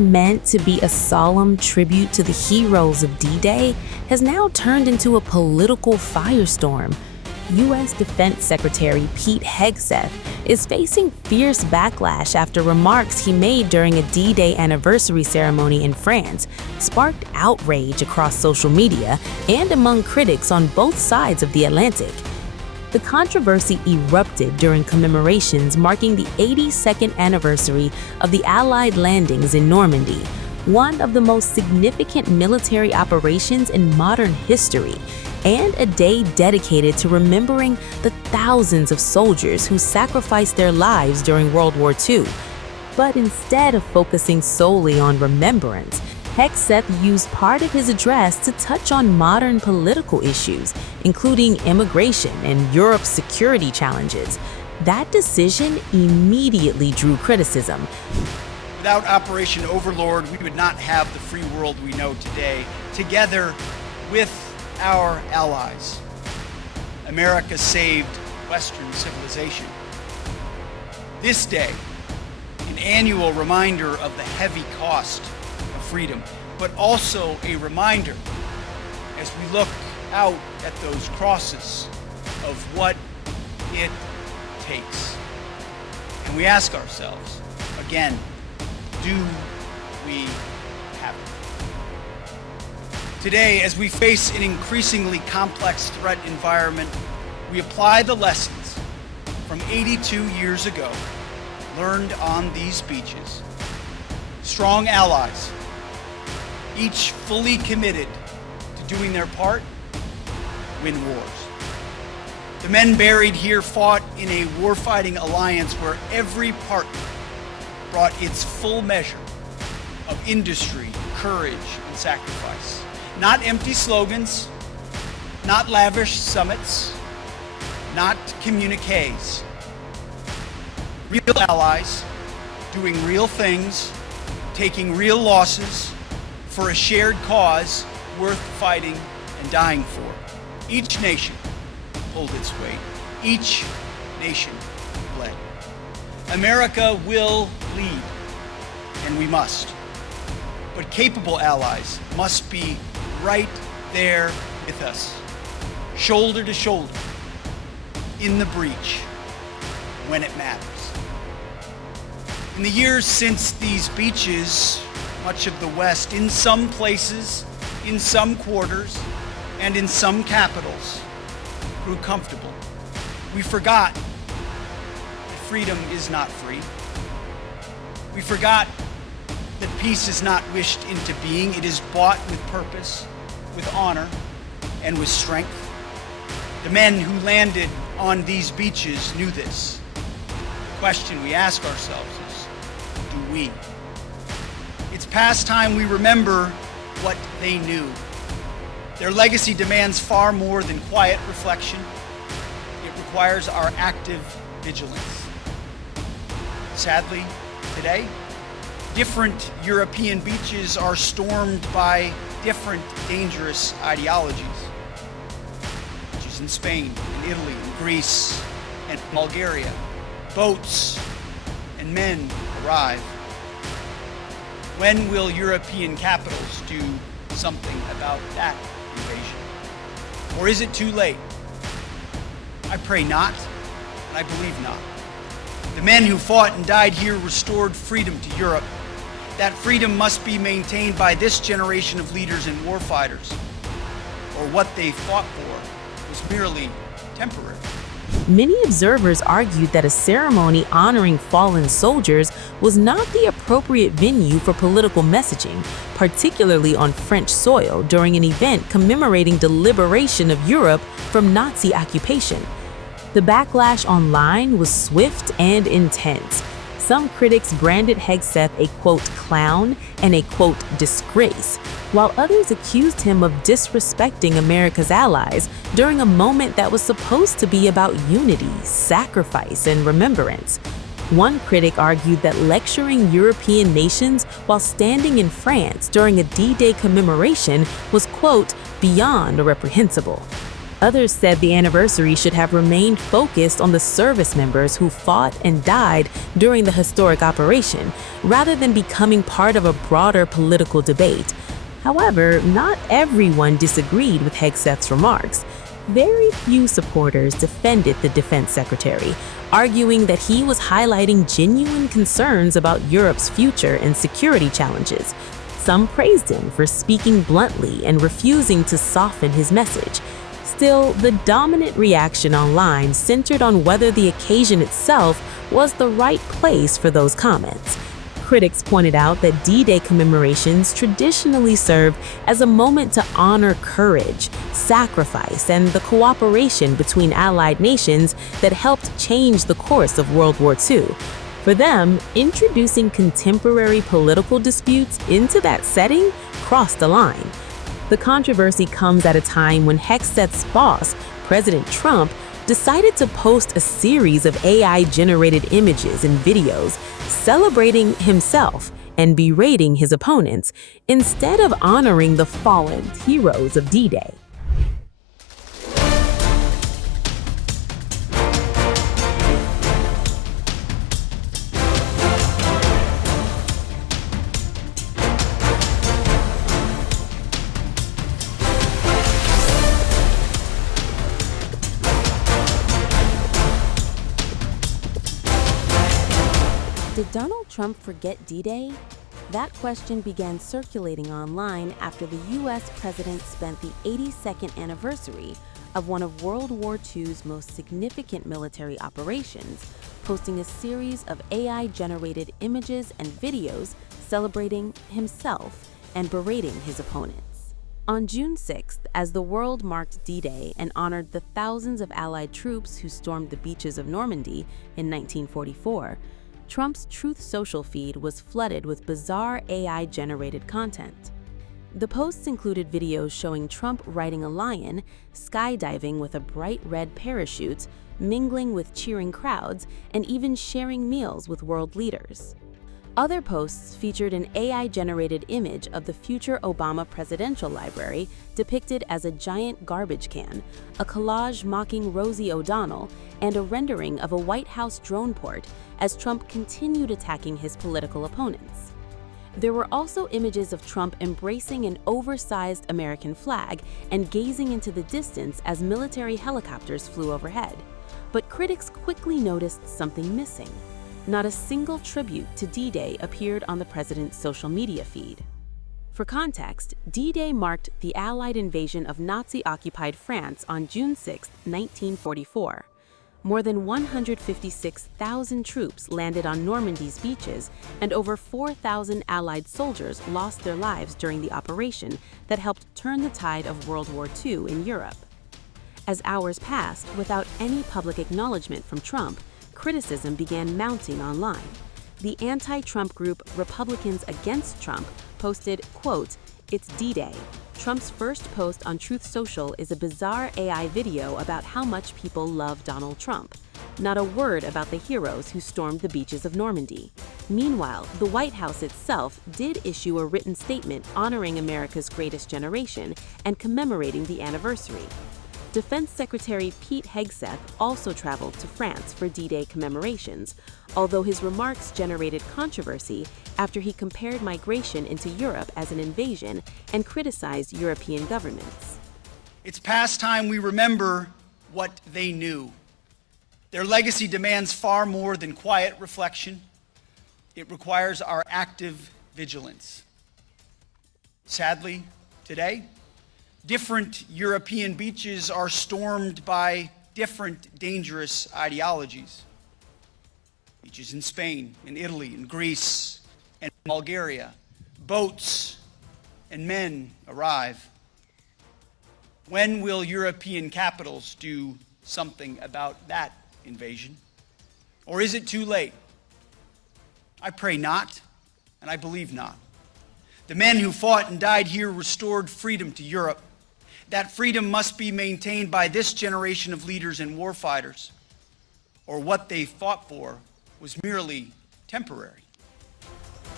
meant to be a solemn tribute to the heroes of D-Day has now turned into a political firestorm. U.S. Defense Secretary Pete Hegseth is facing fierce backlash after remarks he made during a D-Day anniversary ceremony in France sparked outrage across social media and among critics on both sides of the Atlantic. The controversy erupted during commemorations marking the 82nd anniversary of the Allied landings in Normandy, one of the most significant military operations in modern history, and a day dedicated to remembering the thousands of soldiers who sacrificed their lives during World War II. But instead of focusing solely on remembrance, Hegseth used part of his address to touch on modern political issues, including immigration and Europe's security challenges. That decision immediately drew criticism. Without Operation Overlord, we would not have the free world we know today. Together with our allies, America saved Western civilization. This day, an annual reminder of the heavy cost of freedom, but also a reminder as we look out at those crosses of what it takes. And we ask ourselves, again, do we have it? Today, as we face an increasingly complex threat environment, we apply the lessons from 82 years ago, learned on these beaches. Strong allies, each fully committed to doing their part, win wars. The men buried here fought in a warfighting alliance where every partner brought its full measure of industry, courage, and sacrifice. Not empty slogans, not lavish summits, not communiques. Real allies doing real things, taking real losses for a shared cause worth fighting and dying for. Each nation pulled its weight. Each nation bled. America will lead, and we must. But capable allies must be right there with us, shoulder to shoulder, in the breach, when it matters. In the years since these beaches, much of the West, in some places, in some quarters, and in some capitals, grew comfortable. We forgot that freedom is not free. We forgot that peace is not wished into being. It is bought with purpose, with honor, and with strength. The men who landed on these beaches knew this. The question we ask ourselves is, do we? It's past time we remember what they knew. Their legacy demands far more than quiet reflection. It requires our active vigilance. Sadly, today, different European beaches are stormed by different dangerous ideologies. Beaches in Spain, in Italy, in Greece, and Bulgaria. Boats and men arrive. When will European capitals do something about that invasion? Or is it too late? I pray not, and I believe not. The men who fought and died here restored freedom to Europe. That freedom must be maintained by this generation of leaders and warfighters, or what they fought for was merely temporary. Many observers argued that a ceremony honoring fallen soldiers was not the appropriate venue for political messaging, particularly on French soil during an event commemorating the liberation of Europe from Nazi occupation. The backlash online was swift and intense. Some critics branded Hegseth a quote clown and a quote disgrace, while others accused him of disrespecting America's allies during a moment that was supposed to be about unity, sacrifice, and remembrance. One critic argued that lecturing European nations while standing in France during a D-Day commemoration was, quote, beyond reprehensible. Others said the anniversary should have remained focused on the service members who fought and died during the historic operation, rather than becoming part of a broader political debate. However, not everyone disagreed with Hegseth's remarks. Very few supporters defended the defense secretary, arguing that he was highlighting genuine concerns about Europe's future and security challenges. Some praised him for speaking bluntly and refusing to soften his message. Still, the dominant reaction online centered on whether the occasion itself was the right place for those comments. Critics pointed out that D-Day commemorations traditionally serve as a moment to honor courage, sacrifice, and the cooperation between allied nations that helped change the course of World War II. For them, introducing contemporary political disputes into that setting crossed a line. The controversy comes at a time when Hegseth's boss, President Trump, decided to post a series of AI-generated images and videos celebrating himself and berating his opponents, instead of honoring the fallen heroes of D-Day. Did Donald Trump forget D-Day? That question began circulating online after the U.S. president spent the 82nd anniversary of one of World War II's most significant military operations, posting a series of AI-generated images and videos celebrating himself and berating his opponents. On June 6th, as the world marked D-Day and honored the thousands of Allied troops who stormed the beaches of Normandy in 1944, Trump's Truth Social feed was flooded with bizarre AI-generated content. The posts included videos showing Trump riding a lion, skydiving with a bright red parachute, mingling with cheering crowds, and even sharing meals with world leaders. Other posts featured an AI-generated image of the future Obama presidential library depicted as a giant garbage can, a collage mocking Rosie O'Donnell, and a rendering of a White House drone port as Trump continued attacking his political opponents. There were also images of Trump embracing an oversized American flag and gazing into the distance as military helicopters flew overhead. But critics quickly noticed something missing. Not a single tribute to D-Day appeared on the president's social media feed. For context, D-Day marked the Allied invasion of Nazi-occupied France on June 6, 1944. More than 156,000 troops landed on Normandy's beaches, and over 4,000 Allied soldiers lost their lives during the operation that helped turn the tide of World War II in Europe. As hours passed without any public acknowledgement from Trump, criticism began mounting online. The anti-Trump group Republicans Against Trump posted, quote, "It's D-Day. Trump's first post on Truth Social is a bizarre AI video about how much people love Donald Trump. Not a word about the heroes who stormed the beaches of Normandy." Meanwhile, the White House itself did issue a written statement honoring America's greatest generation and commemorating the anniversary. Defense Secretary Pete Hegseth also traveled to France for D-Day commemorations, although his remarks generated controversy after he compared migration into Europe as an invasion and criticized European governments. It's past time we remember what they knew. Their legacy demands far more than quiet reflection. It requires our active vigilance. Sadly, today, different European beaches are stormed by different dangerous ideologies. Beaches in Spain, in Italy, in Greece, and Bulgaria. Boats and men arrive. When will European capitals do something about that invasion? Or is it too late? I pray not, and I believe not. The men who fought and died here restored freedom to Europe. That freedom must be maintained by this generation of leaders and warfighters, or what they fought for was merely temporary.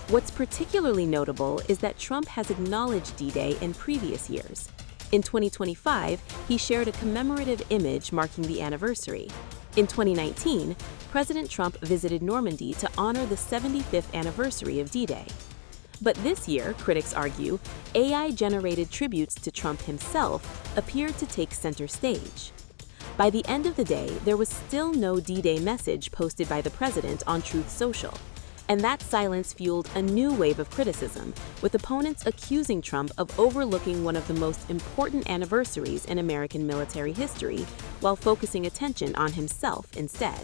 What's particularly notable is that Trump has acknowledged D-Day in previous years. In 2025, he shared a commemorative image marking the anniversary. In 2019, President Trump visited Normandy to honor the 75th anniversary of D-Day. But this year, critics argue, AI-generated tributes to Trump himself appeared to take center stage. By the end of the day, there was still no D-Day message posted by the president on Truth Social. And that silence fueled a new wave of criticism, with opponents accusing Trump of overlooking one of the most important anniversaries in American military history while focusing attention on himself instead.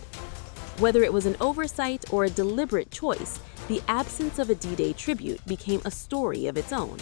Whether it was an oversight or a deliberate choice, the absence of a D-Day tribute became a story of its own.